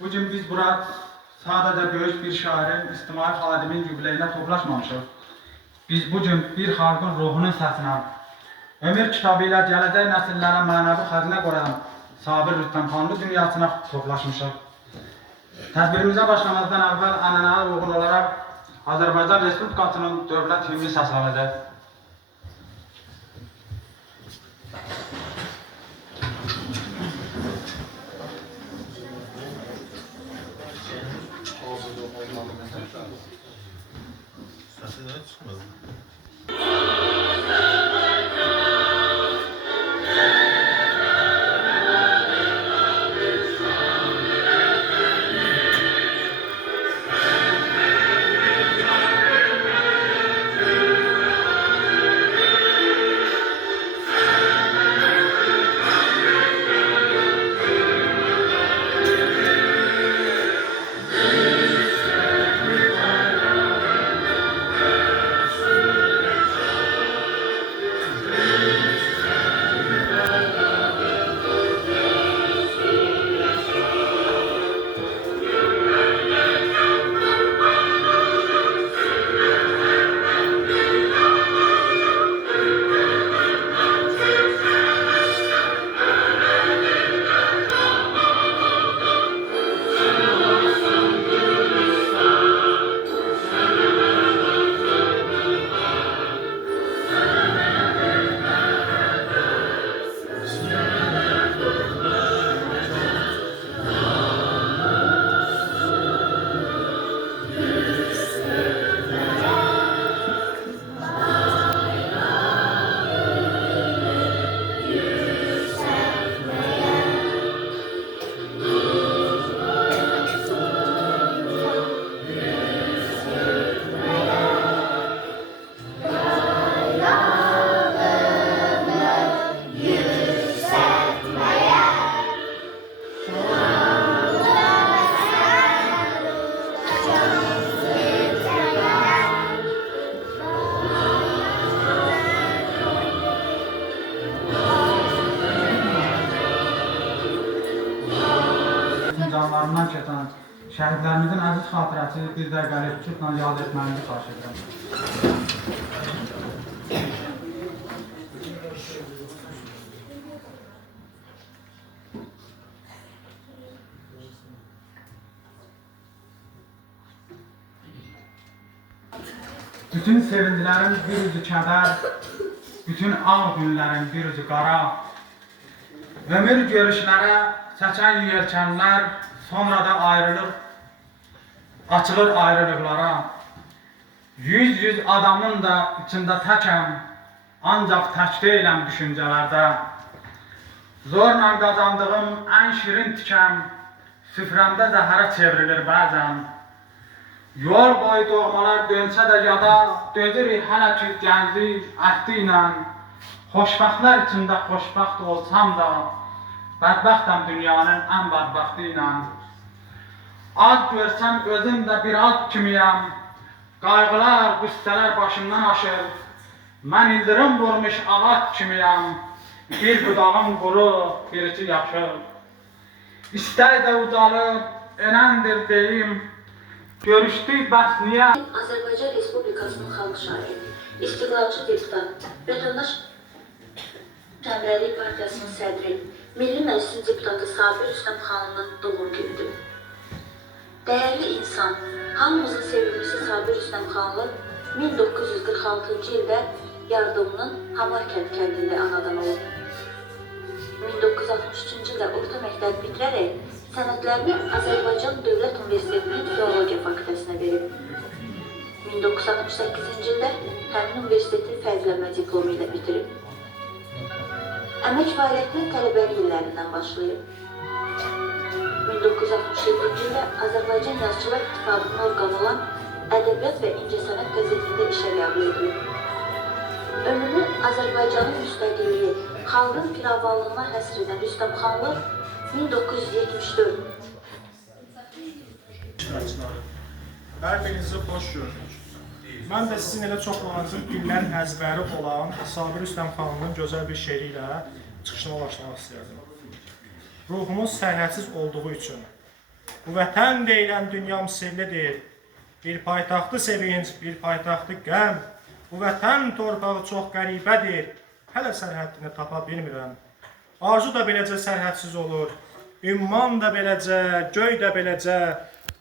Bugün biz bura sadece büyük bir şairin, istimai xadimin yubileyine toplaşmamışıq. Biz bugün bir xalqın ruhunun səsinə, ömür kitabı ilə gələcək nəsillərə mənəvi xəzinə qoyan Sabir Rüstəmxanlı dünyasına toplaşmışıq. Tədbirimizə başlamazdan əvvəl ənənəyə uyğun olaraq Azərbaycan Respublikasının dövlət himni səslənəcək. Sesi ne çıkmadı? Canlarından keçən şəhidlərimizin əziz xatirəsi bir dəqiqəlik sükutla yad etməyimizi xahiş edirəm. Bütün sevincilərin bir üzü kədər, bütün ağ günlərin bir üzü qara, ömür görüşlərə çəkən yelkənlər sonra da ayrılır, açılır ayrılıqlara. Yüz adamın da içində təkəm, ancaq tək deyiləm düşüncələrdə. Zorla qazandığım ən şirin tikəm, süfrəmdə zəhərə çevrilir bəzən. Yol boyu doğmalar dönsə də yada, dözürük hələ ki gənclik əhdi ilə. Xoşbəxtlər içində xoşbəxt olsam da, bədbəxtəm dünyanın ən bədbəxti ilə. Ad görsəm özüm də bir ad kimiyəm, qayğılar, qüssələr başımdan aşır. Mən ildırım vurmuş ağac kimiyəm, bir budağım quru, birisi yaşır. İstək də ucalıb, enəndir deyim, görüşdük bəs niyə? Azərbaycan Respublikasının xalq şairi, istiqlalçı deputat, Vətəndaş Təmrəli Partiyasının sədri, Milli Məclisin deputatı Sabir Rüstəmxanlının doğum günüdür. Dəyərli insan, hamımızın sevimlisi Sabir Rüstəmxanlı 1946-cı ildə Yardımının Hamarkənd kəndində anadan olub. 1963-cü ildə orta məktəb bitirərək sənədlərini Azərbaycan Dövlət Universitetinin Filologiya fakültəsinə verib. 1968-ci ildə həmin universitetin fərqlənmə diplomu ilə bitirib. Əmək fəaliyyətinə tələbəlik illərindən başlayıb. 1967-ci ildə Azərbaycan Yazıçılar İttifaqının orqanı olan Ədəbiyyat və İncəsənət qəzetində işə qəbul edilib. Ömrünü Azərbaycanın müstəqilliyi, xalqın firavanlığına həsr edən Rüstəmxanlı 1974. Hər birinizi xoş gördük. Mən də sizin elə çoxlanıcı dillərin əzbəri olan Sabir Rüstəmxanlının gözəl bir şeiri ilə çıxışıma başlamaq istəyirdim. ruhumuz sərhədsiz olduğu üçün. Bu vətən deyilən dünyam sirlidir. Bir paytaxtı sevinç, bir paytaxtı qəm. Bu vətən torpağı çox qəribədir. Hələ sərhəddini tapa bilmirəm. Arzu da beləcə sərhədsiz olur. Ümman da beləcə, göy də beləcə.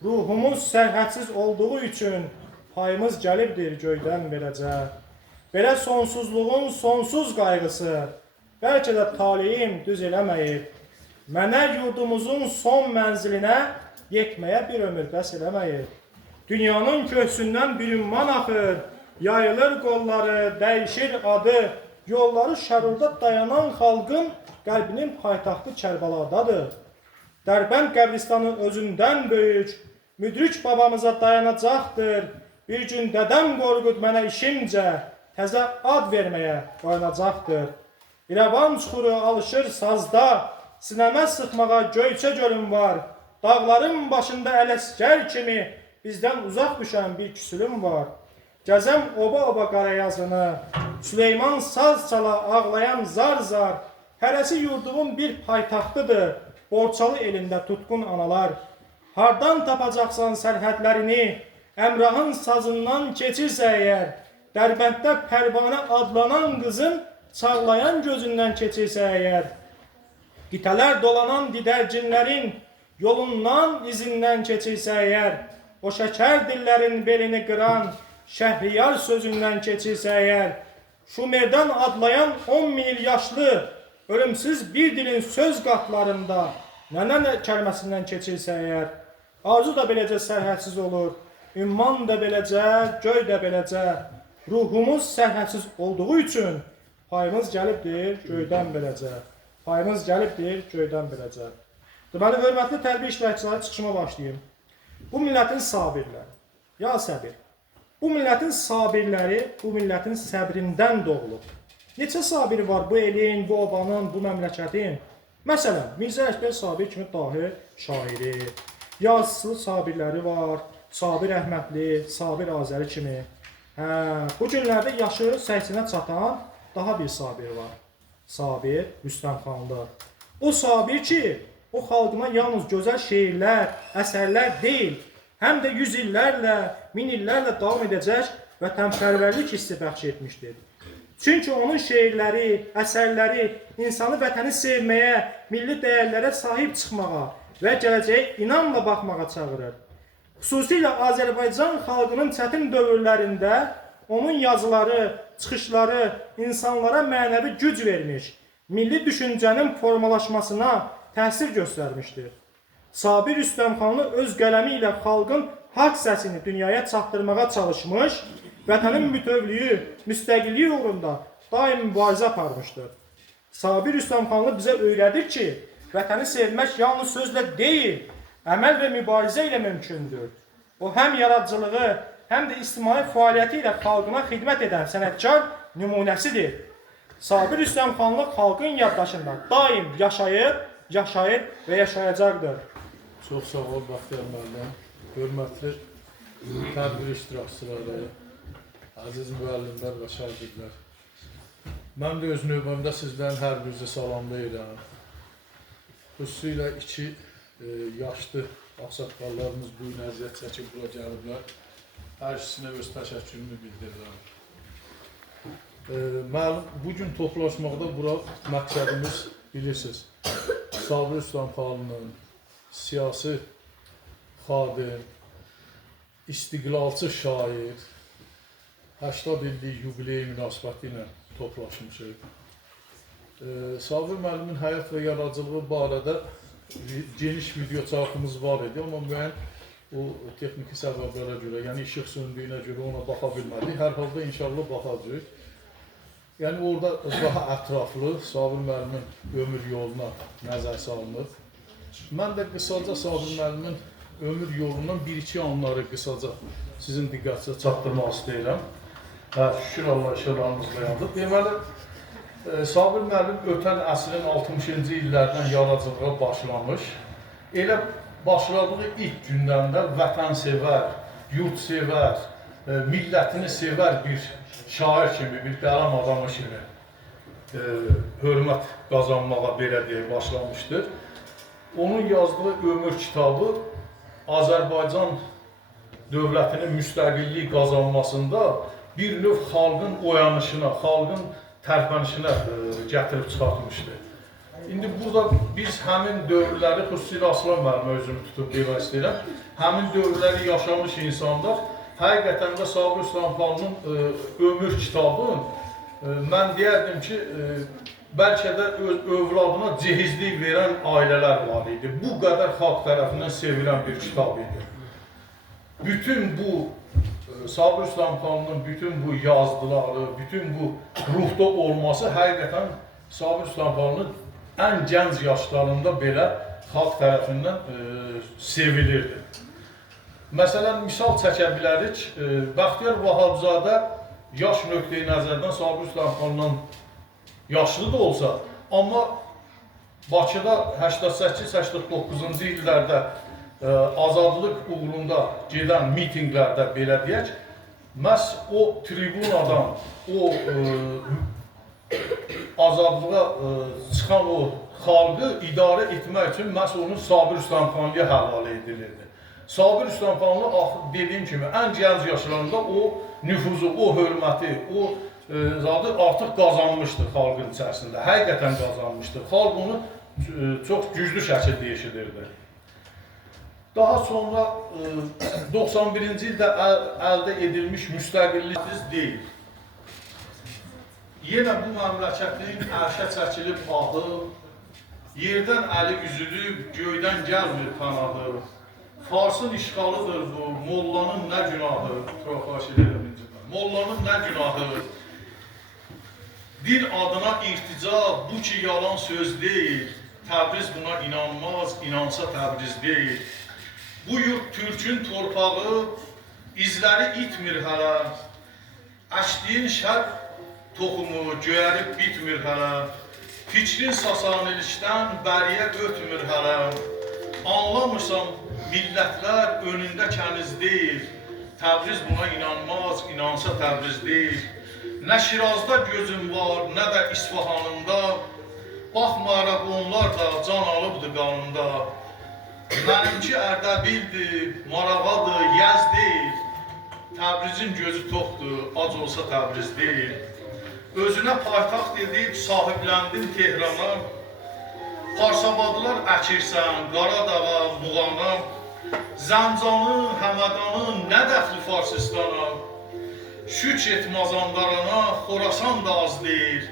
Ruhumuz sərhədsiz olduğu üçün payımız gəlibdir göydən beləcə. Belə sonsuzluğun sonsuz qayğısı, bəlkə də talihim düz eləməyib. Mənə yurdumuzun son mənzilinə yetməyə bir ömür bəs eləməyib. Dünyanın köksündən bir ümman axır, yayılır qolları, dəyişir adı. Yolları şərurda dayanan xalqın qəlbinin paytaxtı Kərbəladadır. Dərbənd qəbristanı özündən böyük, müdrik babamıza dayanacaqdır. Bir gün dədəm Qorqud mənə işimcə təzə ad verməyə qoyanacaqdır. İrəvan çuxuru alışır sazda, sinəmə sıxmağa göyçə gölüm var. Dağların başında ələsgər kimi bizdən uzaq düşən bir küsülüm var. Gəzəm oba-oba qarayazını, Süleyman saz çala ağlayan zar-zar. Hərəsi yurdumun bir paytaxtıdır, Borçalı elində tutqun analar. Hardan tapacaqsan sərhədlərini, Əmrahın sazından keçirsə əgər, Dərbənddə Pərvanə adlanan qızın çağlayan gözündən keçirsə əgər, qitələr dolanan didərcinlərin yolundan, izindən keçirsə əgər, o şəkər dillərin belini qıran Şəhriyar sözündən keçirsə əgər, Şumerdən adlayan 10 min yaşlı, ölümsüz bir dilin söz qatlarında nənə kəlməsindən keçirsə əgər, arzu da beləcə sərhədsiz olur, ümman da beləcə, göy də beləcə, ruhumuz sərhədsiz olduğu üçün payımız gəlibdir göydən beləcə. Payımız gəlibdir göydən beləcə. Deməli, hörmətli tərbiyə iştirakçıları çıxışıma başlayayım. Bu millətin sabirləri, ya səbir. Bu millətin sabirləri, bu millətin səbrindən doğulub. Neçə sabir var bu elin, bu obanın, bu məmləkətin? Məsələn, Mirzə Əkbər Sabir kimi dahi şairi, yazısı sabirləri var, Sabir Əhmədli, Sabir Azəri kimi. Bu günlərdə yaşı 80-ə çatan daha bir sabir var. Sabir Rüstəmxanlı. O sabir ki, o xalqına yalnız gözəl şeirlər, əsərlər deyil, həm də 100 illərlə, 1000 illərlə davam edəcək vətənpərvərlik hissi bəxş etmişdir. Çünki onun şeirləri, əsərləri insanı vətəni sevməyə, milli dəyərlərə sahib çıxmağa və gələcəyə inamla baxmağa çağırır. Xüsusilə Azərbaycan xalqının çətin dövrlərində onun yazıları, çıxışları insanlara mənəvi güc vermiş, milli düşüncənin formalaşmasına təsir göstərmişdir. Sabir Rüstəmxanlı öz qələmi ilə xalqın haqq səsini dünyaya çatdırmağa çalışmış, vətənin bütövlüyü, müstəqilliyi uğrunda daim mübarizə aparmışdır. Sabir Rüstəmxanlı bizə öyrədir ki, vətəni sevmək yalnız sözlə deyil, əməl və mübarizə ilə mümkündür. O həm yaradıcılığı, həm də ictimai fəaliyyəti ilə xalqına xidmət edən sənətkar nümunəsidir. Sabir Rüstəmxanlı xalqın yaddaşında daim yaşayır, yaşayır və yaşayacaqdır. Çox sağ ol, Bəxtiyar müəllim. Hörmətli tədbir iştirakçıları, əziz müəllimlər və şagirdlər. Mən də öz növbəmdə sizlərin hər birinizi salamlayıram. Xüsusilə iki yaşlı ağsaqqallarımız bu gün əziyyət çəkib bura gəliblər. Hər ikisinə öz təşəkkürümü bildirirəm. Məlum, bugün toplaşmaqda bura məqsədimiz bilirsiniz. Sabir Rüstəmxanlının siyasi xadim, istiqlalçı şair, 80 illik yubileyi münasibəti ilə toplaşmışıq. Sabir müəllimin həyat və yaradıcılığı barədə geniş video çarxımız var idi, amma müəyyən o texniki səbəblərə görə, yəni işıq söndüyünə görə ona baxa bilmədik. Hər halda inşallah baxacağıq. Yəni orada daha ətraflı Sabir müəllimin ömür yoluna nəzər salınıb. Mən də qısaca Sabir müəllimin ömür yolundan bir-iki anları qısaca sizin diqqətinizə çatdırmaq istəyirəm. Şükür Allah işıqlarımız dayandı. Deməli, Sabir müəllim ötən əsrin 60-cı illərdən yaradıcılığa başlamış. Elə başladığı ilk gündəndə vətənsevər, yurdsevər, millətini sevər bir şair kimi, bir qələm adamı kimi hörmət qazanmağa belə deyək başlamışdır. onun yazdığı ömür kitabı Azərbaycan dövlətinin müstəqillik qazanmasında bir növ xalqın oyanışına, xalqın tərpənişinə gətirib çıxartmışdı. İndi burada biz həmin dövrləri, xüsusilə Aslan müəllimə özümü tutub demək istəyirəm, həmin dövrləri yaşamış insanlar həqiqətən də Sabir İslamxanın ömür kitabı mən deyərdim ki, bəlkə də öz övladına cehizlik verən ailələr var idi. Bu qədər xalq tərəfindən sevilən bir kitab idi. Bütün bu Sabir İslamxanın bütün bu yazdıları, bütün bu ruhda olması həqiqətən Sabir İslamxanın ən gənc yaşlarında belə xalq tərəfindən sevilirdi. Məsələn, misal çəkə bilərik, Bəxtiyar Vahabzadə yaş nöqteyi nəzərdən Sabir İslamxandan yaşlı da olsa, amma Bakıda 88-89-cu illərdə azadlıq uğrunda gedən mitinqlərdə belə deyək, məhz o tribunadan, o azadlığa çıxan o xalqı idarə etmək üçün məhz onun Sabir İslamxanlıya həvalə edilirdi. Sabir İslamxanlı dediyim kimi ən gənc yaşlarında o nüfuzu, o hörməti, o zadı artıq qazanmışdı xalqın içərisində. Həqiqətən qazanmışdı. Xalq onu çox güclü şəkildə eşidirdi. Daha sonra 91-ci ildə əldə edilmiş müstəqillik deyil. Yenə bu məmləkətin ərşə çəkilib adı, yerdən əli üzülüb, göydən gəlmir kanadı. Farsın işğalıdır bu, mollanın nə günahı, mollanın nə günahı. Dil adına irtica, bu ki yalan söz deyil. Təbriz buna inanmaz, inansa Təbriz deyil. Bu yurt Türkün torpağı, izləri itmir hələ. Əşdiyin şərq toxumu göyərib bitmir hələ. Fikrin sasanilikdən bəriyə ötmür hələ. Anlamırsam, millətlər önündə kəniz deyil. Təbriz buna inanmaz, inansa Təbriz deyil. Nə Şirazda gözüm var, nə də İsfahanında. Baxmayaraq onlar da can alıbdı qanında. Mənimki Ərdəbildir, Maravadır, Yəz deyil. Təbrizin gözü toxdur, ac olsa Təbriz deyil. Özünə paytaxt edib sahibləndin Tehrana. Farsabadlılar əkirsən, Qaradağa, Muğana. Zəncanı, Həmədanı, nə dəxli Farsistana. Şük et Mazandarana, Xorasan da az deyil.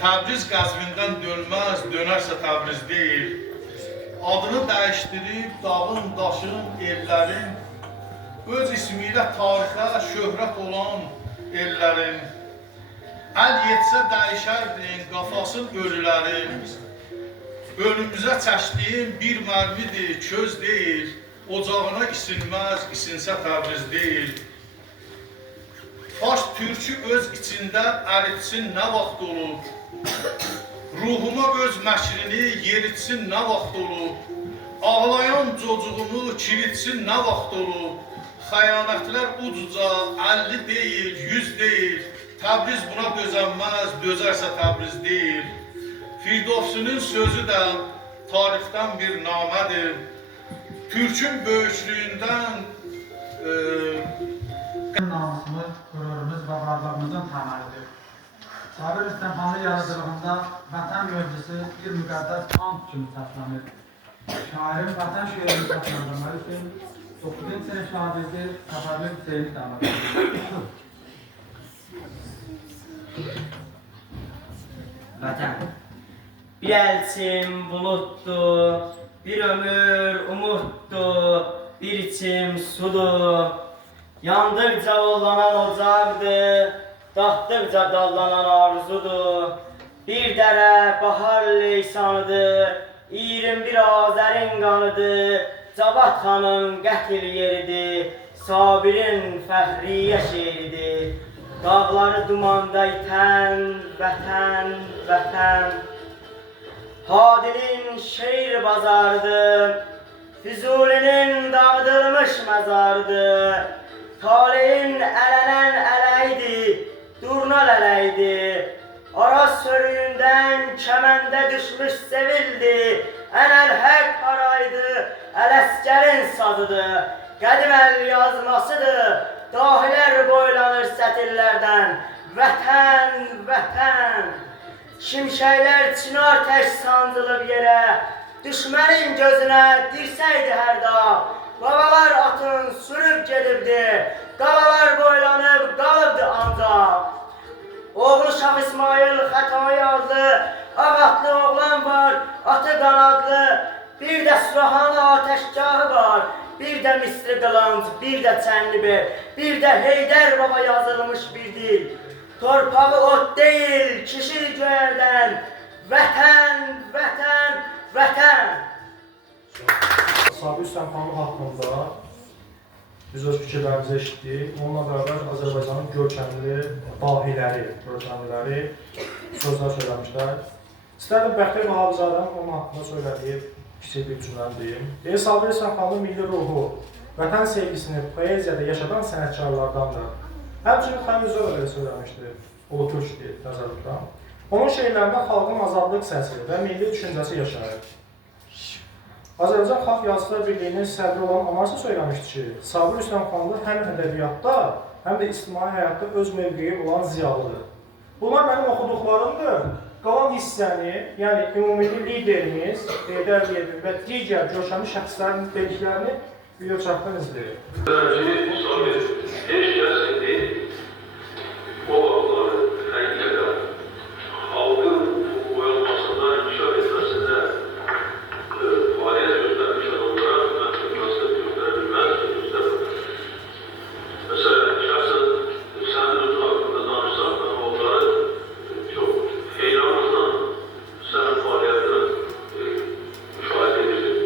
Təbriz Qəzvindən dönməz, dönərsə Təbriz deyil. Adını dəyişdirib dağın, daşın, ellərin, öz ismiyle tarixə şöhrət olan ellərin, əl yetsə dəyişərdin qafasın ölülərin, önümüzə çəkdiyim bir mərmidir, köz deyil, ocağına isinməz, isinsə Təbriz deyil. Fars türkü öz içində əritsin nə vaxt olub, ruhuma öz məkrini yeritsin nə vaxt olub, ağlayan cocuğumu kilitsin nə vaxt olub, xəyanətlər ucuca 50 deyil, 100 deyil, Təbriz buna dözənməz, dözərsə Təbriz deyil. Firdovsunun sözü də tarixdən bir namədir, Türkün böyüklüyündən namusumuz, qürurumuz və varlığımızın təməlidir. Sabir İslamxanlı yaradıcılığında vətən mövzusu bir müqəddəs ant kimi səslənir. Şairin vətən şeirini səsləndirmək üçün 9-cu sinif şagirdi Səfərli Hüseyni təməl edir. Vətən bir elçim bulutdu, bir ömür umutdu, bir içim sudur. Yandıkça ollanan ocaqdır, dağıtdıkca dallanan arzudur. Bir dərə bahar leysanıdır, 21 Azərin qanıdır. Cavad xanın qətl yeridir, Sabirin fəxriyə şeiridir. Dağları dumanda itən vətən, vətən. Hadinin şeir bazarıdır, Füzulinin dağıdılmış məzarıdır. Talehin ələnən ələydi, durna lələydi. Araz sörüyündən kəməndə düşmüş sevildi. Ənəl Ələsgərin sazıdır, qədim əl yazmasıdır. Dahilər boylanır sətirlərdən, vətən, vətən. Şimşəklər çınar tək sancılıb yerə, düşmənin gözünə dirsəydi hər dağ. Babalar atın sürüb gedibdi, qalalar boylanıb qalıbdı ancaq. Oğlu Şah İsmail Xətai adlı, ağatlı oğlan var, atı qanadlı. Bir də Surahanlı ateşgahı var, bir də misri qılınc, bir də Çənlibel, bir də Heydər Baba yazılmış bir dil. Torpağı ot deyil, kişi göyərdən, vətən, vətən, vətən. Sabir Üstəmxanlı haqqında biz öz fikirlərimizi eşitdik. Onunla beraber Azərbaycanın görkəmli dahiləri sözlər söyləmişlər. İstərdim Bəxtiyar Vahabzadənin onun haqqında söylediği kiçik bir cümləni deyim. Sabir Üstəmxanlı milli ruhu, vətən sevgisini poeziyada yaşadan sənətkarlardandır. Həmçinin Xəmizov elə söyləmişdi, o türkdür nəzərlikdən. Onun şeirlərində xalqın azadlıq səsi və milli düşüncəsi yaşayır. Azərbaycan Xalq Yazıçılar Birliyinin sədri olan Amarsa söyləmişdi ki, Sabir Üstəmxanlı həm ədəbiyyatda, həm də ictimai həyatda öz mövqeyi olan ziyalıdır. Bunlar mənim oxuduqlarımdır. Qalan hissəni, yəni ümumi liderimiz, Heydər Əliyevin və digər görkəmli şəxslərin dediklərini videoçartdan izləyir. Bence Sabir heç kəs deyil, o vaxtları həqiqətən xalqın oyanmasında, inkişaf etməsində fəaliyyət göstərmiş adamlara mən münasibət göstərə bilməz, göstərmədim. Məsələn, şəxsən sənin öz haqqında danışsam, mən onları çox heyranlıqla sənin fəaliyyətini müşahidə edirdim.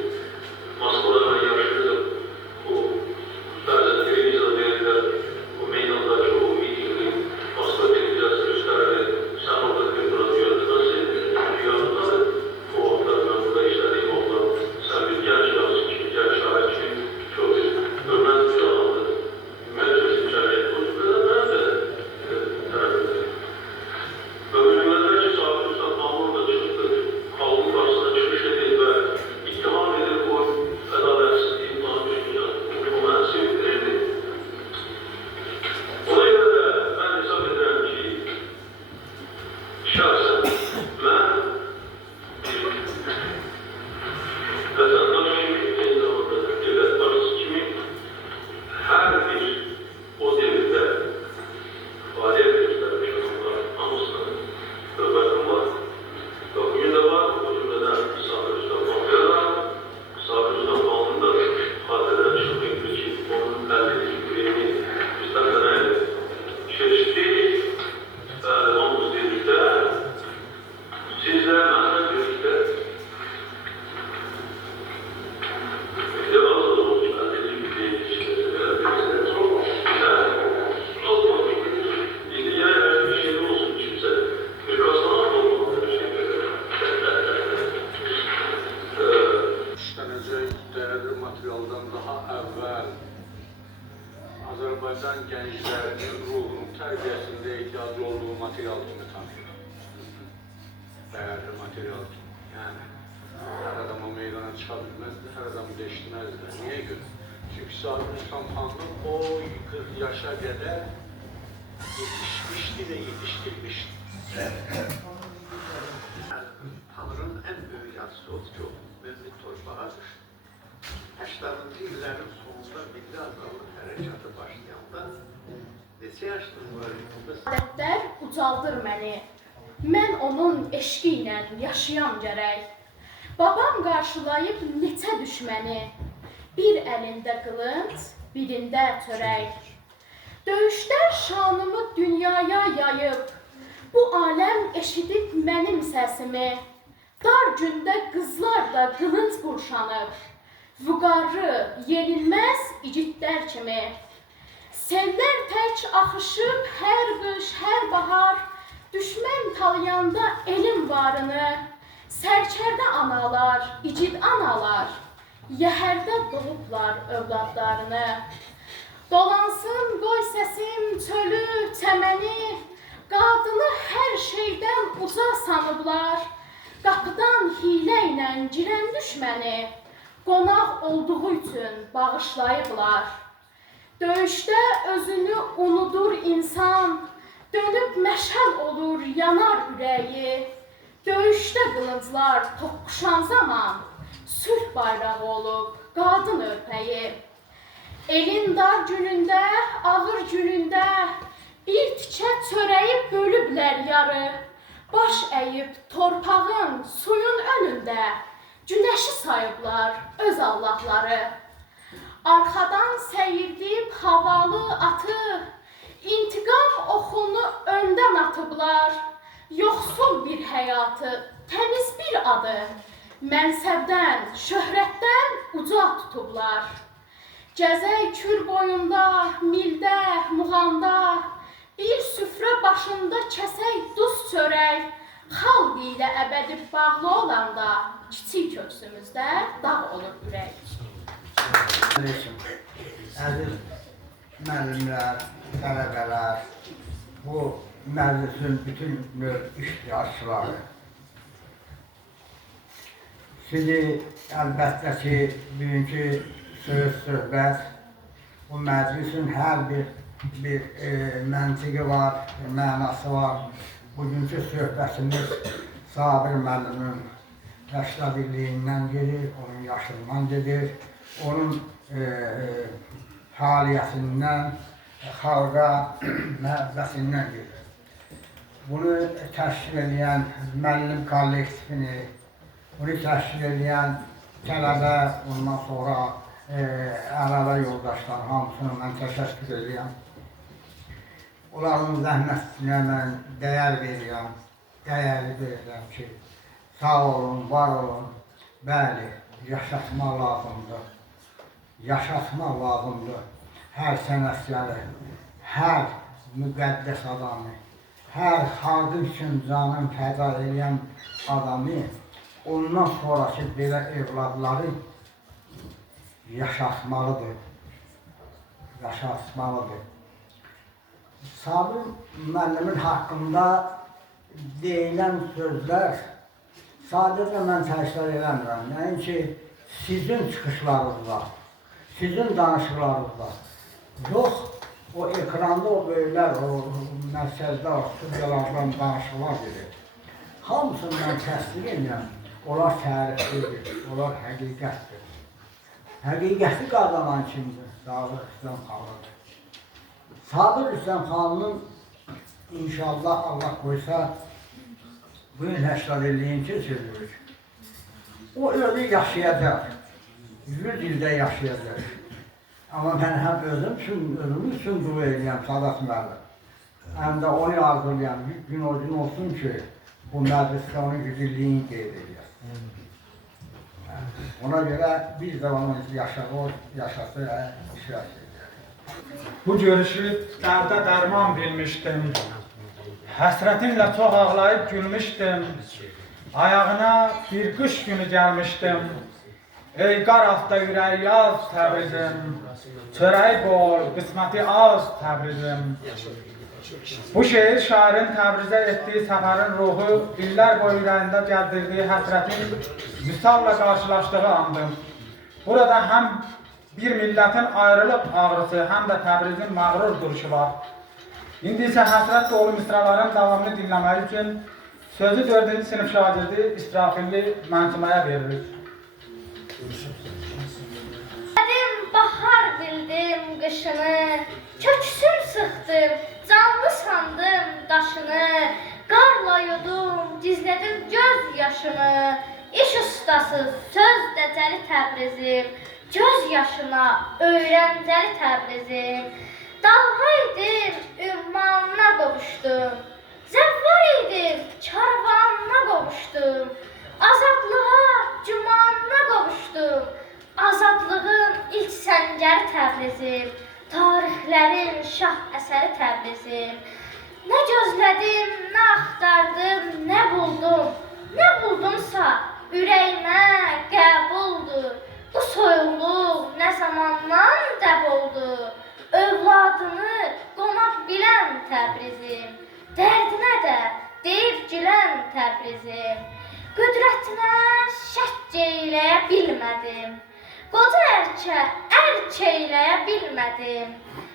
Moskvada mən yaşayırdım. Bu bəzən televizyon verirlər, o meydanda çoğu mitingli Moskva televiziyası göstərərək sən orada götürən yönetmezsin, dünyanındadır. O vaxtlar mən burada işlədiyim vaxtlar sən bir gənc yazıcı kimi, gənc şair kimi çox hörmət bir adamdır. Məclis cəmiyyət boyunca mən də tərəf edirəm. Və bölümlərdə ki, Sabir Üstəmxanlı orada çıxdı, xalqın qarşısına çıxış edir və ittiham edir o ədalətsizliyi, o mənə sevindirirdi. Ona görə də mən hesab edirəm ki, şəxsən mən vətəndaş kimi, eyni zamanda dövlət başçısı kimi hər bir o devirdə fəaliyyət göstərmiş adamlar hamısına hörmətim var. Və bugün də var, o cümlədən Sabir Üstəmxanlıya da, Sabir Üstəmxanlının da xatirədən çıxdığı gibi ki, onun 50-lik ürəyini biz tərəfənə keçdik və hamımız dedikdə, sizlə mənlə birlikdə İşlənəcək dəyərli materialdan daha əvvəl Azərbaycan gənclərinin ruhunun tərbiyəsində ehtiyacı olduğu material kimi tanıyır. Dəyərli material kimi. Yəni, hər adama meydana çıxa bilməzdir, hər adamı da eşitməzdir. Niyə görə? Çünki Sabir Üstəmxanlı o 40 yaşa qədər yetişmişdi və yetişdirmişdi. Tanrı'nın en büyük yazısı odur ki, o Mehmet Torbağa 80'lı yılların sonunda milli azadlık harekatı başlayanda neçə yaşlı var? Adətlər ucaldır məni. Mən onun eşqi ilə yaşayam gərək. Babam qarşılayıb neçə düşməni. Bir əlində qılınc, birində çörək. Döyüşlər şanımı dünyaya yayıb. Bu aləm eşidib mənim səsimi. Dar gündə qızlar da qılınc qurşanıb. Vüqarı, yenilməz igidlər kimi. Sellər tək axışıb hər qış, hər bahar. Düşmən talayanda elin varını. Sərkərdə analar, igid analar. Yəhərdə doğublar övladlarını. Dolansın qoy səsim çölü, çəməni. Qadını hər şeydən uca sanıblar. Qapıdan hilə ilə girən düşməni. qonaq olduğu üçün bağışlayıblar. Döyüşdə özünü unudur insan, dönüb məşəl olur, yanar ürəyi. Döyüşdə qılınclar toqquşan zaman, sülh bayrağı olub qadın örpəyi. Elin dar günündə, ağır günündə, bir tikə çörəyi bölüblər yarı. Baş əyib torpağın, suyun önündə, günəşi sayıblar öz Allahları. Arxadan səyirdib havalı atı, intiqam oxunu öndən atıblar. Yoxsul bir həyatı, təmiz bir adı, mənsəbdən, şöhrətdən uca tutublar. Gəzək kür boyunda, mildə, muğanda, bir süfrə başında kəsək duz çörək, xalq ilə əbədi bağlı olanda, kiçik köksümüzdə dağ olur ürək. Əziz müəllimlər, tələbələr, bu məclisin bütün iştirakçıları. Sizi əlbəttə ki, bugünkü söhbət, bu məclisin hər bir məntiqi var, mənası var. Bugünkü söhbətimiz Sabir müəllimin yaşlılarından gedir, onun yaşından gedir, onun fəaliyyətindən, xalqa məhəbbəsindən gedir. Bunu təşkil edən müəllim kollektivini, bunu təşkil edən tələbə, ondan sonra əlavə yoldaşlar hamısını mən təşəkkür edirəm. Onların zəhmətinə mən dəyər verirəm, dəyərli verirəm ki, sağ olun, var olun, bəli, yaşatmaq lazımdır, yaşatmaq lazımdır hər sənətkarı, hər müqəddəs adamı, hər xalqı üçün canın fəda edən adamı, ondan sonraki belə evladları yaşatmalıdır, yaşatmalıdır. Sabir müəllimin haqqında deyilən sözlər sadəcə mən təkrar eləmirəm. Nəinki sizin çıxışlarınızda, sizin danışıqlarınızda, yox, o ekranda o böyüklər, o mərkəzdə, o studiyalardan danışıqlar gedir. Hamısını mən təsdiq edirəm, onlar təriflidir, onlar həqiqətdir. Həqiqəti qazanan kimdir? Sabir Rüstəm xanıdır. Sabir Rüstəm xanının inşallah Allah qoysa bu gün 80 keçiririk. O ölü yaşayacaq, 100 ildə yaşayacaq. Amma mən həm özüm üçün dua edirəm Sadat müəllim. Həm də onu arzulayam, gün o gün olsun ki, bu məclisdə onun gücüllüyünü qeyd edir. Ona görə biz də onun yaşatı, iştirak edir. Bu görüşü dərdə dərman bilmişdim. Həsrətimlə çox ağlayıb gülmüşdim. Ayağına bir qış günü gəlmişdim. Ey qar altda ürəyi yaz Təbrizim, çörəyi bol, qisməti az Təbrizim. Bu şeir şairin Təbrizə etdiyi səfərin ruhu, illər boyu ürəyində gəldirdiyi həsrətin misalla qarşılaşdığı andır. Burada həm bir millətin ayrılıq ağrısı, həm də Təbrizin məğrur duruşu var. İndi isə həsrət dolu misraların davamını dinləmək üçün sözü 4-cü sinif şagirdi İsrafilli mənzuməyə veririk. Bahar bildim qışını, köksüm sıxdım, canlı sandım daşını, qarla yudum, gizlədim göz yaşını, iş ustası, söz dəcəli Təbrizim, göz yaşına öyrəncəli Təbrizim, dalğa idim, ümmanına qovuşdum, zəvvar idim, karvanına qovuşdum, azadlığa, cumanına qovuşdum, azadlığın ilk səngəri Təbrizim, tarixlərin şah əsəri Təbrizim. Nə gözlədim, nə axtardım, nə buldumsa ürəyimə qəbuldur. Bu soyuqluq nə zamandan dəb oldu, övladını qonaq bilən Təbrizim, dərdinə də deyib gülən Təbrizim. Qüdrətinə şəkk eyləyə bilmədim, Qoca ərk eyləyə bilmədim.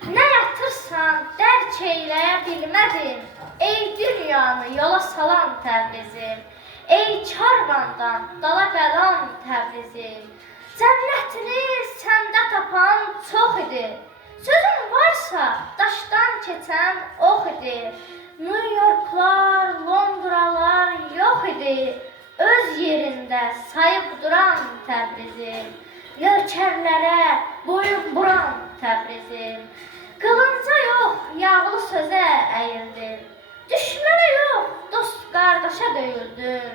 Nə yatırsan, dərk eyləyə bilmədim. Ey dünyanı yola salan Təbrizim, ey karvandan dala qalan Təbrizim. Cənnətini səndə tapan çox idi. Sözün varsa daşdan keçən ox idi. New Yorklar, Londralar yox idi. Öz yerində sayıb duran Təbrizim. Nökərlərə boyun buran Təbrizim. Qılınca yox, yağlı sözə əyildin. Düşmənə yox, dost qardaşa döyüldün.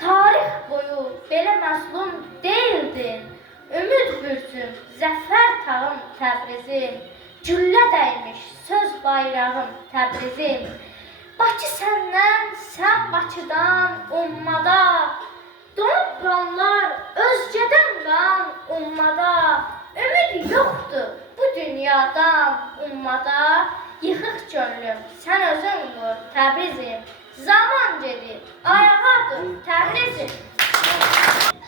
Tarix boyu belə məzlum deyildin. Ümid bürcüm, zəfər tağım Təbrizim. Güllə dəymiş söz bayrağım Təbrizim. Bakı səndən, sən Bakıdan, ummada. Donub qanlar, özgədən qan, ummada. Ümid yoxdur bu dünyadan, ummada. Yıxıq gönlüm, sən özün qur, Təbrizim. Zaman gedir, ayağa dur, Təbrizim.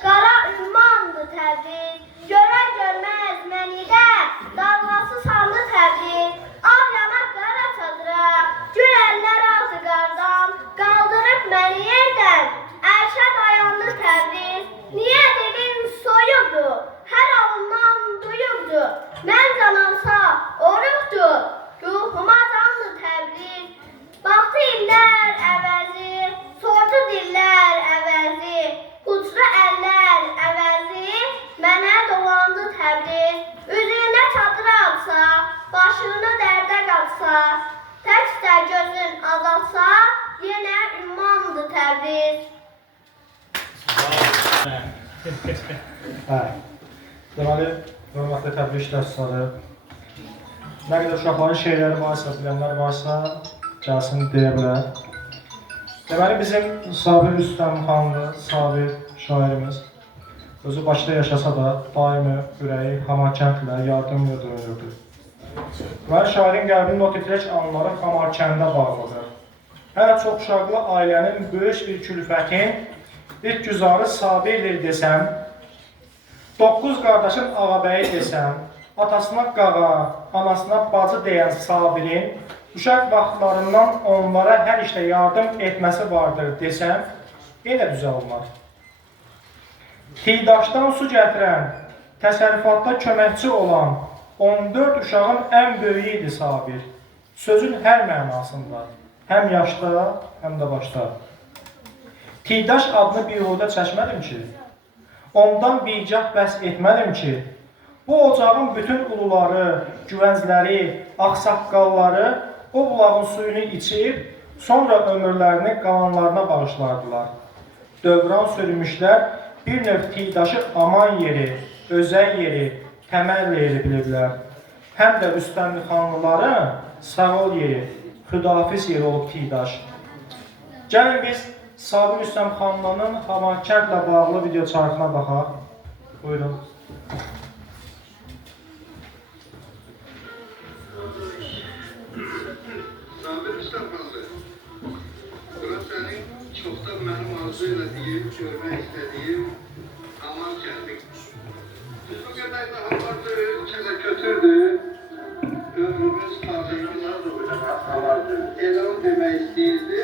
Qara ümmandır Təbriz, görər görməz məni də, dalğası sallı Təbriz, ağ yamaq qara çadıra, gül əllər ağzı qardan, qaldırıb məni yerdən, ərşə dayandı Təbriz, niyə dedin soyuqdur, hər alından duyuqdur, mən canansa oruqdur, ruhuma canlı Təbriz, baxdı illər əvəzi, sordu dillər əvəzi, uçlu əllər əvəzi, mənə dolandı Təbriz, üzünə çadır atsa, başını dərdə qatsa, təkcə gözün azalsa, yenə ümmandı Təbriz. Deməli, hörmətli Təbriz işləşçiləri, nə qədər uşaqların şeirləri varsa, bilənlər varsa, gəlsin deyə bilər. Deməli, bizim Sabir Rüstəmxanlı, Sabir şairimiz, özü Bakıda yaşasa da daimi ürəyi Hamarkəndlə yardım yurdururdu. Deməli, şairin qəlbinin o titrək anları Hamarkəndə bağlıdır. Hələ çox uşaqlı ailənin böyük bir külfətin ilk güzarı Sabirdir desəm, 9 qardaşın ağabəyi desəm, atasına qağa, anasına bacı deyən Sabirin uşaq vaxtlarından onlara hər işdə yardım etməsi vardır desəm, yenə düzə olmaz. Tidaşdan su gətirən, təsərrüfatda köməkçi olan 14 uşağın ən böyüyü idi Sabir. Sözün hər mənasında, həm yaşda, həm də başda. Tidaş adını bir yolda çəkmədim ki, ondan birgah bəhs etmədim ki, bu ocağın bütün uluları, güvəncləri, ağsaqqalları o bulağın suyunu içib, sonra ömürlərini qalanlarına bağışlardılar. Dövran sürmüşlər, bir növ Tidaşı aman yeri, özəl yeri, təməl yeri bilirlər. Həm də Rüstəmxanlıların sağ ol yeri, xüdafiz yeri olub Tidaş. Gəlin biz Sabir Rüstəmxanlının Hamarkəndlə bağlı video çarxına baxaq. Buyurun. Sabir Rüstəmxanlı, bura sənin çoxdan mənim arzu elədiyim, görmək istədiyim Hamarkəndi. Bu qədər daha vardı, kələ götürdü, ömrümüz talihimiz elə o demək istəyirdi,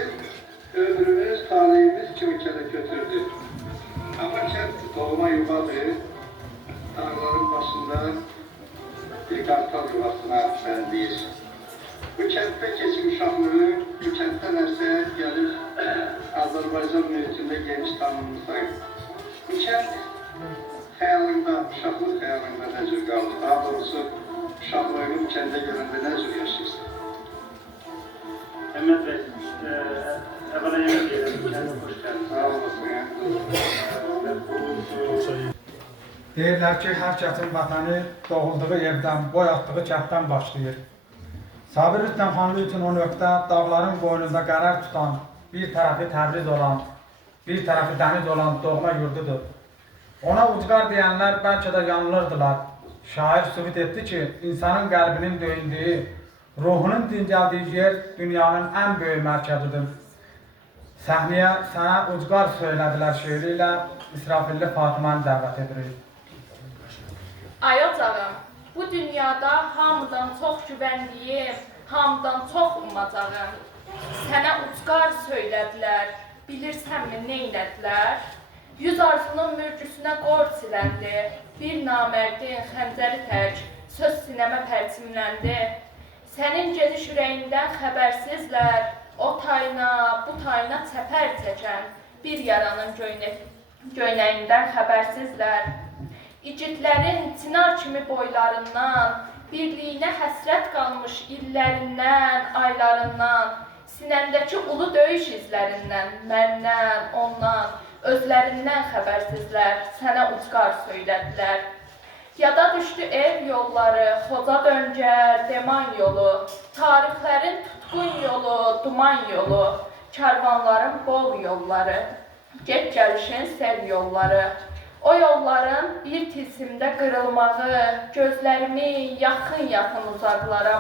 ömrümüz talihimiz kimi kələ götürdü. Hamarkənd doğma yuvadır, dağların başında bir qartal yuvasına bənzəyir. Bu kənddə keçim uşaqlığı, bu kənddə nəsə gəlir Azərbaycan mühitində geniş tanınmışlar. Bu kənd xəyalında, uşaqlıq xəyalında nə cür qaldı? Daha doğrusu, uşaqlığını bu kəndə gələndə nə cür yaşayırsan? Əhməd bəy, əvvələ yemək yedim, kəndə xoş gəldin. Sağ olasın. Deyirlər ki, hər kəsin vətəni doğulduğu evdən, boy atdığı kənddən başlayır. Sabir Rüstəmxanlı üçün o nöqtə dağların boynunda qərar tutan, bir tərəfi Təbriz olan, bir tərəfi dəniz olan doğma yurdudur. Ona ucqar deyənlər bəlkə də yanılırdılar. Şair sübut etdi ki, insanın qəlbinin döyündüyü, ruhunun dincəldiyi yer dünyanın ən böyük mərkəzidir. Səhnəyə sənə ucqar söylədilər şeiri ilə İsrafilli Fatımanı dəvət edirik. Bu dünyada hamıdan çox güvəndiyim, hamıdan çox umacağım. Sənə ucqar söylədilər, bilirsənmi neynədilər? Yüz arzunun mürgüsünə qor siləndi, bir namərdin xəncəri tək, söz sinəmə pərçimləndi. Sənin geniş ürəyindən xəbərsizlər, o tayına, bu tayına çəpər çəkən, bir yaranın göynəyindən xəbərsizlər. İgidlərin çınar kimi boylarından, birliyinə həsrət qalmış illərindən, aylarından, sinəndəki ulu döyüş izlərindən, məndən, ondan, özlərindən xəbərsizlər, sənə ucqar söylədilər. Yada düşdü ev yolları, Xoca Döngər, Deman yolu, tarixlərin tutqun yolu, duman yolu, karvanların bol yolları, get gəlişin sel yolları. O yolların bir tilsimdə qırılmağı, gözlərimi yaxın uzaqlara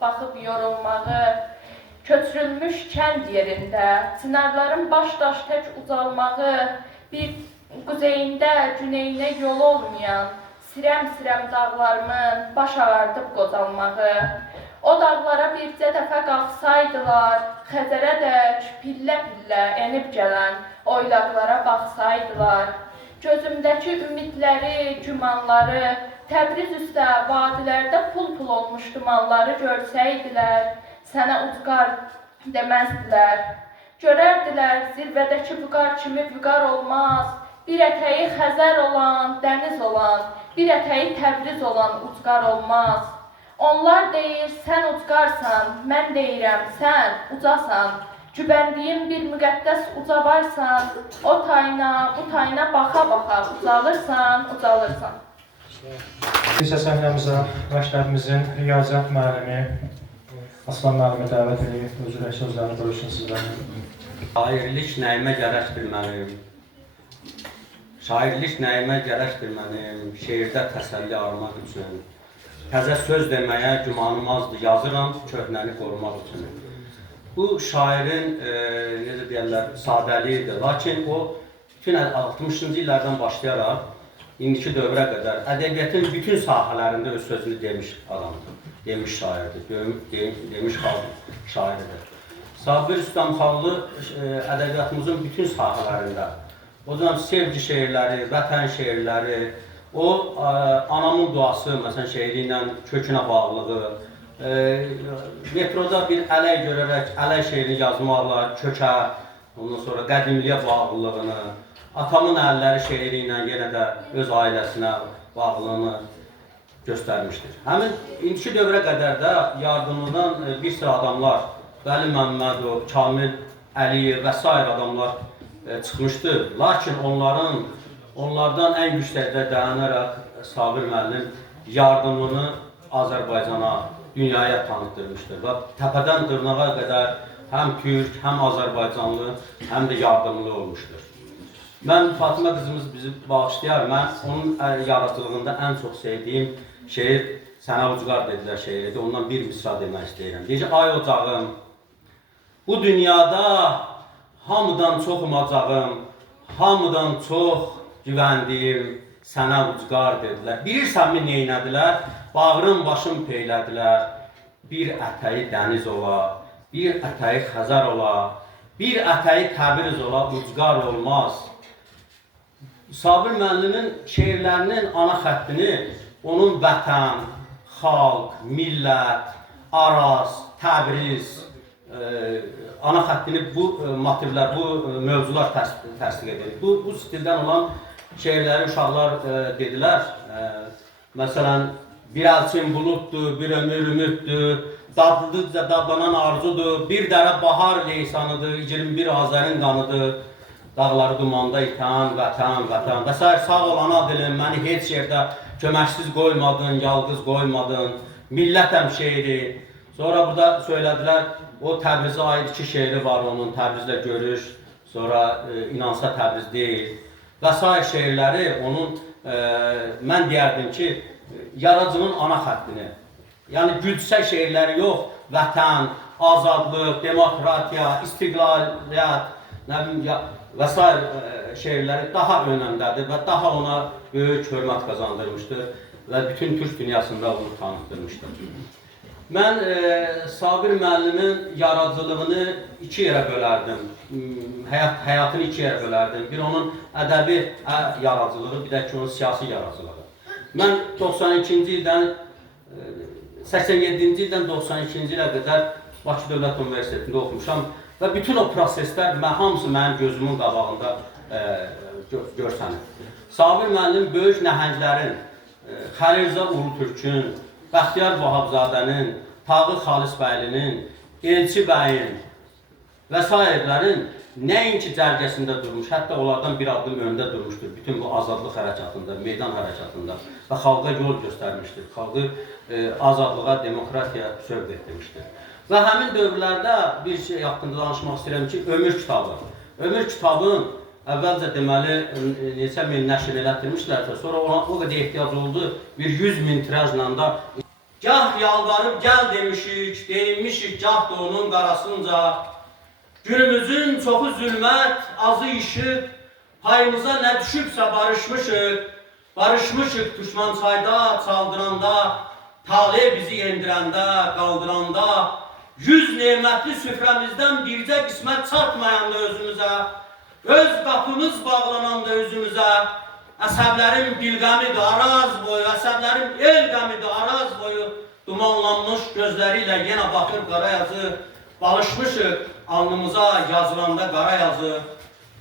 baxıb yorulmağı, köçürülmüş kənd yerində, çınarların baş-daş tək ucalmağı, bir quzeyində güneyinə yol olmayan, sirəm-sirəm dağlarımın baş ağardıb qocalmağı, o dağlara bircə dəfə qalxsaydılar, Xəzərədək pillə-pillə enib gələn oylaqlara baxsaydılar, gözümdəki ümidləri, gümanları, Təbriz üstə vadilərdə pul-pul olmuş dumanları görsəydilər, sənə ucqar deməzdilər. Görərdilər zirvədəki vüqar kimi vüqar olmaz, bir ətəyi Xəzər olan, dəniz olan, bir ətəyi Təbriz olan ucqar olmaz. Onlar deyir, sən ucqarsan, mən deyirəm, sən ucasan. Gübəndiyim bir müqəddəs uca varsan, o tayına, bu tayına baxa-baxa ucalırsan, ucalırsan. Biz səhnəmizə məktəbimizin riyaziyyat müəllimi Aslan müəllimi dəvət edib, özü sözlərini bölüşsün sizlərlə. Şairlik nəyimə gərək bilməlim? Şairlik nəyimə gərək bilməlim? Şeirdə təsəlli armaq üçün. Təzə söz deməyə gümanım azdır, yazıram köhnəni qorumaq üçün. Bu şairin, necə deyərlər, sadəliyidir. Lakin o, bütün 60-cı illərdən başlayaraq, indiki dövrə qədər ədəbiyyatın bütün sahələrində öz sözünü demiş adamdır, demiş şairdir, demiş xalq şairidir. Sabir Rüstəmxanlı ədəbiyyatımızın bütün sahələrində, o zaman sevgi şeirləri, vətən şeirləri, o anamın duası, məsələn, şeiri ilə kökünə bağlılığı, metroda bir ələk görərək, ələk şeirini yazmaqla kökə, ondan sonra qədimliyə bağlılığını, atamın əlləri şeiri ilə yenə də öz ailəsinə bağlılığını göstərmişdir. Həmin indiki dövrə qədər də yardımından bir sıra adamlar, Vəli Məmmədov, Kamil Əliyev və s. adamlar çıxmışdır. Lakin onlardan ən yüksəkdə dayanaraq Sabir müəllim yardımını Azərbaycana, dünyaya tanıtdırmışdır və təpədən dırnağa qədər həm Türk, həm Azərbaycanlı, həm də yardımlı olmuşdur. Mən Fatimə qızımız bizi bağışlayar, mən onun yaradıcılığında ən çox sevdiyim şeir Sənə ucqar dedilər şeiridir, ondan bir misra demək istəyirəm. Deyəcək, ay ocağım, bu dünyada hamıdan çox umacağım, hamıdan çox güvəndiyim Sənə ucqar dedilər. Bilirsənmi neynədilər? Bağrım başım peylədilər, bir ətəyi dəniz ola, bir ətəyi Xəzər ola, bir ətəyi Təbriz ola, ucqar olmaz. Sabir müəllimin şeirlərinin ana xəttini onun vətən, xalq, millət, Araz, Təbriz ana xəttini bu motivlər, bu mövzular təsdiq edir. Bu stildən olan şeirləri uşaqlar dedilər. Məsələn, bir əlçin buluddur, bir ömür ümiddir, dadlıdıqca dadlanan arzudur, bir dərə bahar leysanıdır, 21 Azərin qanıdır, dağları dumanda itən, vətən və s. Sağ olana dilim, məni heç yerdə köməksiz qoymadın, yalqız qoymadın, millətəm şeiri. Sonra burada söylədilər, o Təbrizə aid 2 şeiri var onun, Təbrizlə görüş, sonra inansa Təbriz deyil. Və s. şeirləri onun, mən deyərdim ki, yaradıcının ana xəttini, yəni gülçə şeirləri yox, vətən, azadlıq, demokratiya, istiqlaliyyət və s. şeirləri daha önəmdədir və daha ona böyük hörmət qazandırmışdır. və bütün türk dünyasında onu tanıtdırmışdır. Mən Sabir müəllimin yaradıcılığını iki yerə bölərdim. Həyatını iki yerə bölərdim. Bir onun ədəbi yaradıcılığı, bir də ki onun siyasi yaradıcılığı. Mən 92-ci ildən 87-ci ildən 92-ci ilə qədər Bakı Dövlət Universitetində oxumuşam və bütün o proseslər hamısı mənim gözümün qabağında görsənir. Sabir müəllim böyük nəhənglərin, Xəlilzə Ulutürkün, Bəxtiyar Vahabzadənin, Tağı Xalis bəylinin, Elçi bəyin və s. Nəinki cərgəsində durmuş, hətta onlardan bir addım öndə durmuşdur. Bütün bu azadlıq hərəkatında, meydan hərəkatında və xalqa yol göstərmişdir. Xalqı azadlığa, demokratiya sövq etdirmişdir. Və həmin dövrlərdə bir şey haqqında danışmaq istəyirəm ki, Ömür kitabı. Ömür kitabın əvvəlcə deməli neçə min nəşr elətdirmişlərsə, sonra ona o qədər ehtiyac oldu, bir 100 min tirajla da gah yalvarıb gəl demişik, deyinmişik, gah da onun qarasınca. Günümüzün çoxu zülmət, azı işıq, payımıza nə düşübsə barışmışıq. Barışmışıq düşmançayda, çaldıranda, talih bizi yendirəndə, qaldıranda, 100 nemətli süfrəmizdən bircə qismət çatmayanda özümüzə, öz qapımız bağlananda özümüzə, əsəblərim bilqəmidir araz boyu, əsəblərim el qəmidir araz boyu, dumanlanmış gözləri ilə yenə baxır qara yazı, balışmışıq alnımıza yazılanda qara yazı.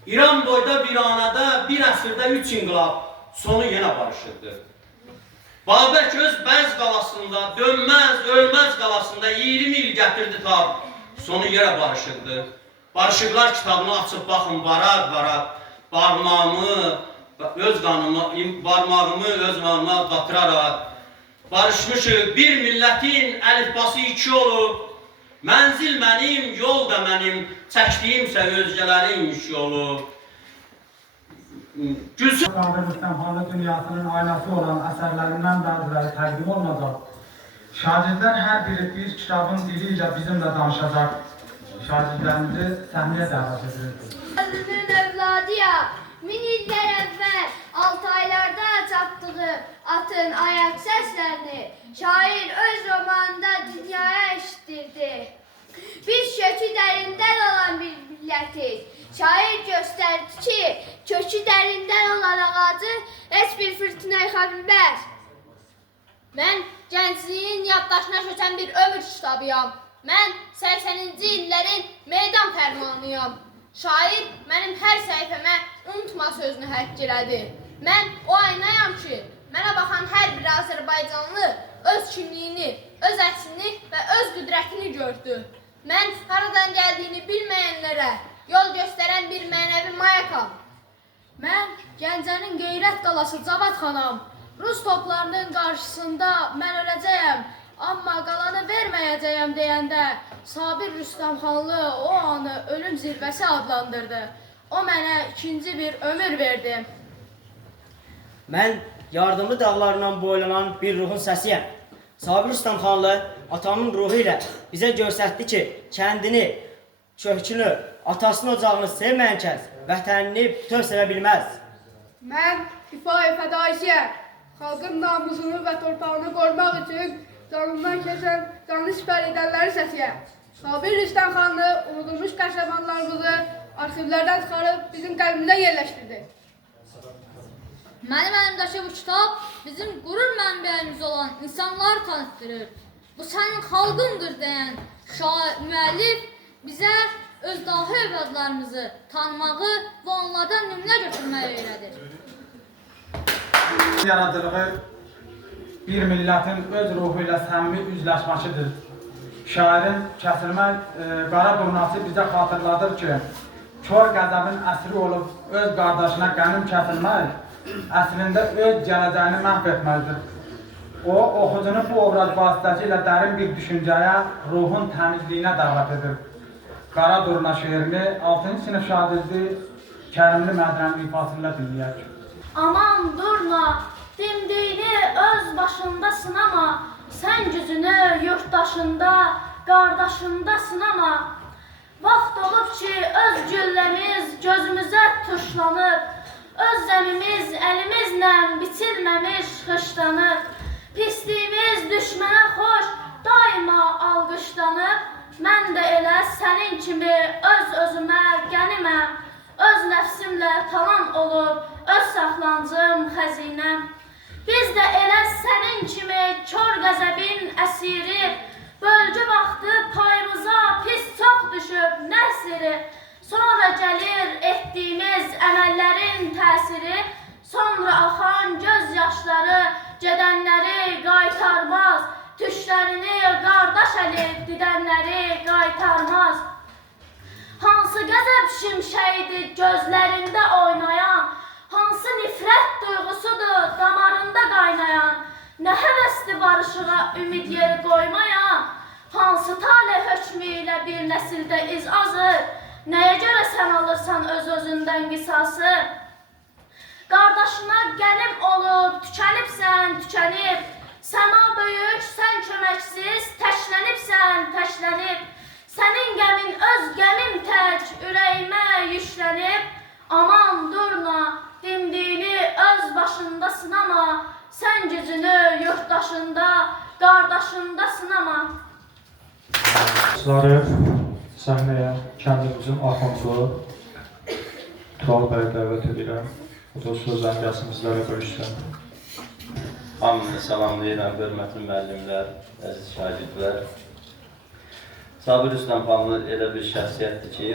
İran boyda bir anada, bir əsrdə 3 inqilab, sonu yenə barışıqdır. Babək öz Bəz qalasında, dönməz, ölməz qalasında 20 il gətirdi tab, sonu yenə barışıqdır. Barışıqlar kitabını açıb baxın varaq-varaq, barmağımı öz qanıma qatıraraq, barışmışıq bir millətin əlifbası 2 olub, mənzil mənim, yol da mənim, çəkdiyimsə özgələrin iş yolu. Sabir Rüstəmxanlı dünyasının aynası olan əsərlərindən bəziləri təqdim olunacaq. Şagirdlər hər biri bir kitabın dili ilə bizimlə danışacaq. Şagirdlərimizi səhnəyə dəvət edirik. Özümün evladıya, 1000 illər əvvəl 6 aylarda çatdığı atın ayak səslərini şair öz romanında dünyaya eşitdirdi. Biz kökü dərindən olan bir millətik. Şair göstərdi ki, kökü dərindən olan ağacı heç bir fırtına yıxa bilməz. Mən gəncliyin yaddaşına köçən bir ömür kitabıyam. Mən 80-ci illərin meydan fərmanıyam. Şair mənim hər səhifəmə unutma sözünü həkk elədi. Mən o aynayam ki, mənə baxan hər bir Azərbaycanlı öz kimliyini, öz əksini və öz qüdrətini gördü. Mən haradan gəldiyini bilməyənlərə yol göstərən bir mənəvi mayakam. Mən Gəncənin qeyrət qalası Cavad xanam. Rus toplarının qarşısında mən öləcəyəm, amma qalanı verməyəcəyəm deyəndə Sabir Rüstəmxanlı o anı ölüm zirvəsi adlandırdı. O mənə ikinci bir ömür verdi. Mən yardımlı dağlarından boylanan bir ruhun səsiyəm. Sabir Rüstəmxanlı atamın ruhu ilə bizə göstərdi ki, kəndini, kökünü, atasının ocağını sevməyən kəs vətənini bütöv sevə bilməz. Mən difai fədaisiyəm. Xalqın namusunu və torpağını qorumaq üçün canından keçən canlı sipər edənləri səsiyəm. Sabir Rüstəmxanlı unudulmuş qəhrəmanlarımızı arxivlərdən çıxarıb bizim qəlbimizə yerləşdirdi. Mənim əlimdəki bu kitab bizim qürur mənbəyimiz olan insanları tanıtdırır. Bu sənin xalqındır deyən müəllif bizə öz dahi övladlarımızı tanımağı və onlardan nümunə götürməyi öyrədir. Yaradıcılığı bir millətin öz ruhu ilə səmimi üzləşməsidir. Şairin kəsilməz qara durnası bizə xatırladır ki, kör qəzəbin əsri olub öz qardaşına qənim kəsilmək, əslində öz gələcəyini məhv etməlidir. O, oxucunu bu obraz vasitəsilə dərin bir düşüncəyə, ruhun təmizliyinə dəvət edir. Qara Durna şeirini 6-cı sinif şagirdi Kərimli Mədrənin ifasıyla dinləyək. Aman Durna, dimdiyini öz başında sınama, sən gücünü yurttaşında, qardaşında sınama. Vaxt olub ki, öz gülləmiz gözümüzə tuşlanıb, öz zəmimiz əlimizlə biçilməmiş xışlanıb. Pisliyimiz düşmənə xoş, daima alqışlanıb. Mən də elə sənin kimi öz-özümə qəniməm. Öz nəfsimlə talan olub, öz saxlancım xəzinəm. Biz də elə sənin kimi kör qəzəbin əsiri, bölgü vaxtı payımıza pis çox düşüb nəsiri. Sonra gəlir etdiyimiz əməllərin təsiri, sonra axan göz yaşları gedənləri qaytarmaz, tüşlərini qardaş əlib didənləri qaytarmaz. Hansı qəzəb şimşəyidir gözlərində oynayan, hansı nifrət duyğusudur damarında qaynayan, nə həvəsli barışığa ümid yeri qoymayan, hansı talih hökmü ilə bir nəsildə iz azır, nəyə görə sən alırsan öz-özündən qisası? Qardaşına qənim olub, tükənibsən, tükənib, səma böyük, sən köməksiz, təşlənibsən, təşlənib, sənin qəmin öz qəmim tək, ürəyimə yüklənib, aman durma, dimdiyini öz başında sınama, sən gücünü yurttaşında, qardaşında sınama. Sizləri səhnəyə kəndimizin axundu Tural bəy dəvət edirəm. O da sözlərini gəlsin bizlərə bölüşsün. Hamını salamlayıram, hörmətli müəllimlər, əziz şagirdlər. Sabir Rüstəmxanlı elə bir şəxsiyyətdir ki,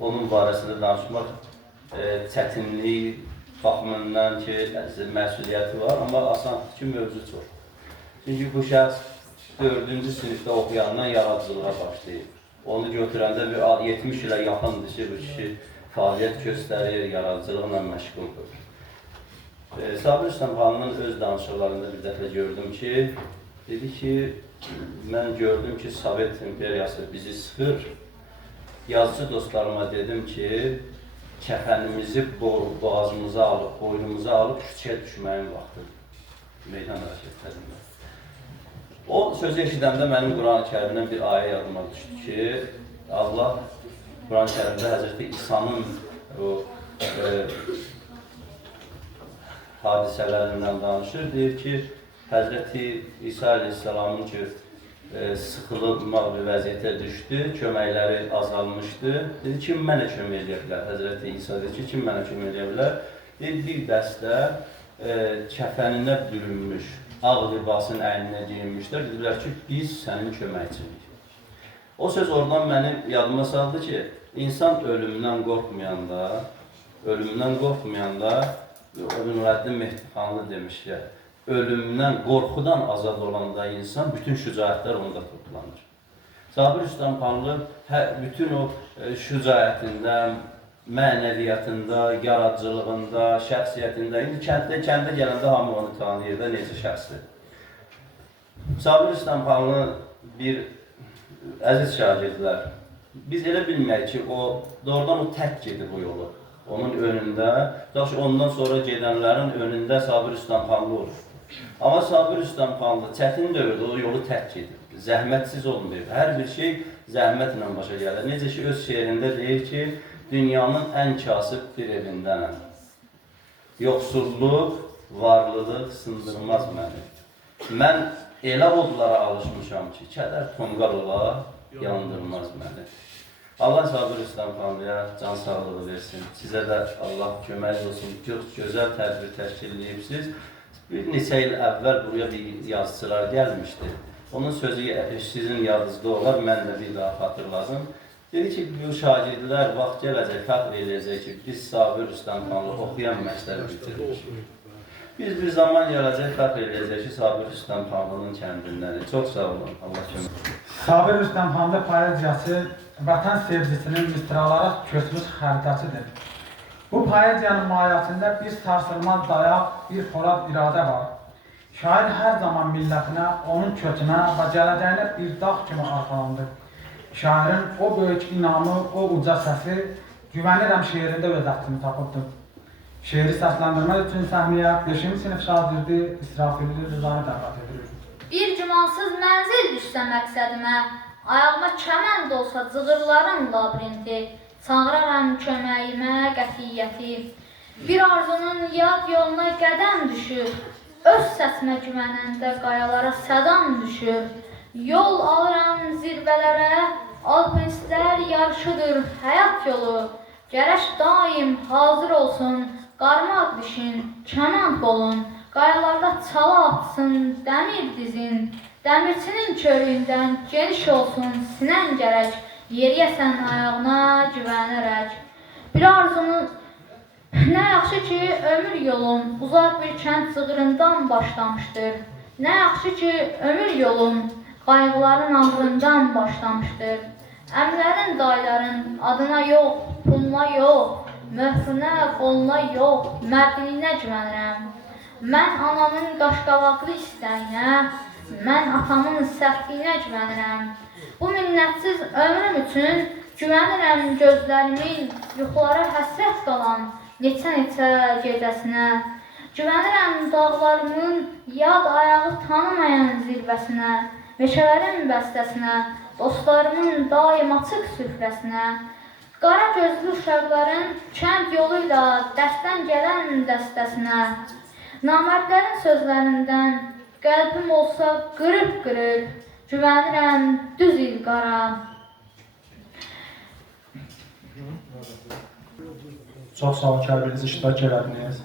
onun barəsində danışmaq çətinlik baxımından ki, məsuliyyəti var, amma asandır ki, mövzu çox. Çünki bu şəxs 4-cü sinifdə oxuyandan yaradıcılığa başlayıb. Onu götürəndə bir 70 ilə yaxındır ki, bu kişi fəaliyyət göstərir, yaradıcılıqla məşğuldur. Sabir Rüstəmxanlının öz danışıqlarında bir dəfə gördüm ki, dedi ki, mən gördüm ki, Sovet İmperiyası bizi sıxır. Yazıcı dostlarıma dedim ki, kəfənimizi boğazımıza alıb, boynumuza alıb küçəyə düşməyin vaxtıdır. Meydan hərəkətlərində. O sözü eşidəndə mənim Quran-ı Kərimdən bir ayə yadıma düşdü ki, Allah Quran-ı Kərimdə Həzrəti İsa'nın hadisələrindən danışır. Deyir ki, Həzrəti İsa Aleyhisselamın ki, sıxılmaq bir vəziyyətə düşdü, köməkləri azalmışdı. Dedi, kim mənə kömək edə bilər? Həzrəti İsa dedi ki, kim mənə kömək edə bilər? Dedi, bir dəstə kəfəninə bürünmüş, ağ libasın əyninə geyinmişlər. Dedilər ki, biz sənin köməkçilik. O söz oradan mənim yadıma saldı ki, insan ölümdən qorxmayanda, Nurəddin Mehdiqanlı demiş ki, ölümdən, qorxudan azad olanda insan, bütün şücaətlər onda toplanır. Sabir Rüstəmxanlı bütün o şücaətində, mənəviyyatında, yaradıcılığında, şəxsiyyətində, indi kəndə gələndə hamı onu tanıyır da necə şəxsdir. Sabir Rüstəmxanlı bir əziz şagirdlər, biz elə bilməyik ki, doğrudan o tək gedir bu yolu. Onun önündə, ondan sonra gedənlərin önündə Sabir Rüstəmxanlı olur. Amma Sabir Rüstəmxanlı çətin dövrdə o yolu tək gedir. Zəhmətsiz olmuyor. Hər bir şey zəhmətlə başa gəlir. Necə ki, öz şeirində deyir ki, dünyanın ən kasıb bir evindənəm. Yoxsulluq, varlılıq sındırmaz məni. Mən elə odlara alışmışam ki, kədər tonqal ola, yandırmaz məni. Allah Sabir Rüstəmxanlıya can sağlığı versin. Sizə də Allah kömək olsun. Çox gözəl tədbir təşkil edibsiniz. Bir neçə il əvvəl buraya bir yazıçılar gəlmişdi. Onun sözü sizin yadınızda olar, mən də bir daha xatırladım. Dedi ki, bu şagirdlər vaxt gələcək, fəxr eləyəcək ki, biz Sabir Rüstəmxanlı oxuyan məktəbi bitirmişik. Biz bir zaman gələcək, fəxr eləyəcək ki, Sabir Rüstəmxanlının kəndindədir. Çox sağ olun, Allah kömək. Sabir Rüstəmxanlı poeziyası vətən sevgisinin misralara köçmüş xəritəsidir. Bu poeziyanın mayasında bir sarsılmaz dayaq, bir xorab iradə var. Şair hər zaman millətinə, onun kökünə və gələcəyinə bir dağ kimi arxalandı. Şairin o böyük inamı, o uca səsi, güvənirəm şeirində öz əksini tapıbdır. Şeiri səsləndirmək üçün səhnəyə 5-ci sinif şagirdi İsrafilli Rızanı dəvət edilir. Bir gümansız mənzil düşsə məqsədimə, ayağıma kəmənd olsa cığırların labirinti, çağıraram köməyimə qətiyyəti. Bir arzunun yad yoluna qədəm düşür, öz səsimə güvənəndə qayalara sədam düşür. Yol alıram zirvələrə, alpinistlər yarışıdır həyat yolu. Gərək daim hazır olsun, qarmaq dişin, kəman qolun. Qayalarda çala atsın dəmir dizin, dəmirçinin körüyündən geniş olsun sinən gərək, yeriyəsən ayağına güvənərək. Bir arzumun nə yaxşı ki, ömür yolum uzaq bir kənd cığırından başlamışdır. Nə yaxşı ki, ömür yolum qayğıların ağrından başlamışdır. Əmlərin, dayların adına yox, puluna yox, möhrünə, qoluna yox, mərdliyinə güvənirəm. Mən anamın qaşqabaqlı istəyinə, mən atamın səhtliyinə güvənirəm. Bu minnətsiz ömrüm üçün güvənirəm gözlərimin yuxulara həsrət qalan neçə-neçə gecəsinə. Güvənirəm dağlarımın yad ayağı tanımayan zirvəsinə, meşələrin bəstəsinə, dostlarımın daim açıq süfrəsinə. Qara gözlü uşaqların kənd yoluyla dəstən gələn dəstəsinə. Namərdlərin sözlərindən qəlbim olsa qırıq-qırıq, güvənirəm düz ilqara. Çox sağ olun ki, hər biriniz iştirak elədiniz.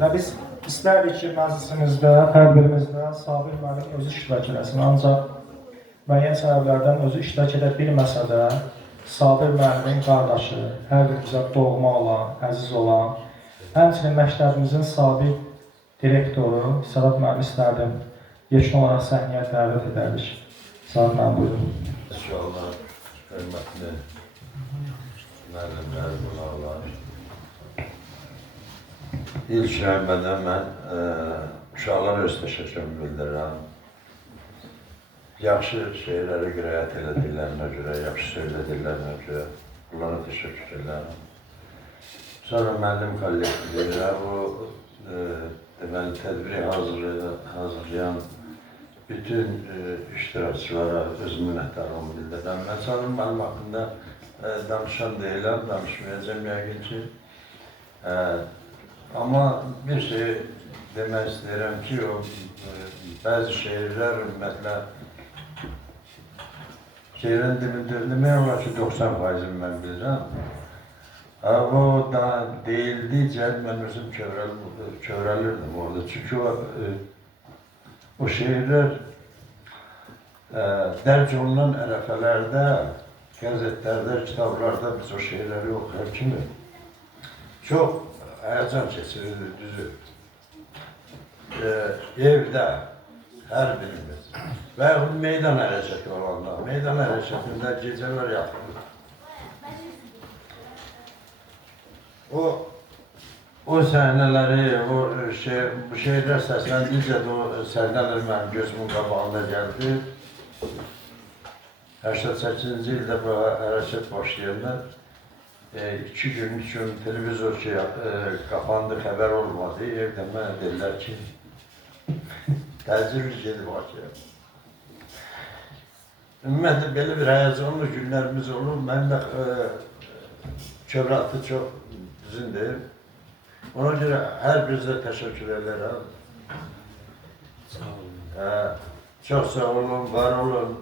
Və biz istərdik ki, məclisimizdə, hər birimizdə Sabir müəllim özü iştirak eləsin. Ancaq müəyyən səbəblərdən özü iştirak edə bilməsə də, Sabir müəllimin qardaşı, hər birimizə doğma olan, əziz olan, həmçinin məktəbimizin sabiq direktoru Sədat müəllim istərdim yeşun olaraq səhnəyə dəvət edərdik. Sədat müəllim, buyurun. İnşallah, hörmətli müəllimlər, qonaqlar. İlk növbədə mən uşaqlara öz təşəkkürümü bildirirəm. Yaxşı şeyləri qiraət elədiklərinə görə, yaxşı söylədiklərinə görə bunlara təşəkkür edirəm. Sonra müəllim kollektivlərə, o deməli, tədbiri hazırlayan bütün iştirakçılara öz minnətdarlığımı bildirirəm. Mən sanırım mənim haqqında danışan deyiləm, danışmayacağım yəqin ki. Amma bir şey demək istəyirəm ki, o bəzi şeirlər ümumiyyətlə şeirin demək olar ki, 90%'ini mən bilirəm. O da deyildikcə mən özüm kövrəlirdim orada. Çünki o şeirlər dərc olunan ərəfələrdə, qəzetlərdə, kitablarda biz o şeirləri oxuyar kimi çox həyəcan keçirirdi, düzü. Evdə hər birimiz və meydan hərəkəti olanda, meydan hərəkətində gecələr yatırdı. O səhnələri, bu şeirlər səsləndikcə də o səhnələr mənim gözümün qabağında gəldi. 88-ci ildə bu hərəkət başlayanda 2 gün, 3 gün televizor ki, qapandı, xəbər olmadı. Evdə mənə dedilər ki, təcil gedib Bakıya. Ümumiyyətlə, belə bir həyəcanlı günlərimiz olur. Mən də kövrətli çox düzündür. Ona görə hər birinizə təşəkkür edirəm. Çox sağ olun, var olun.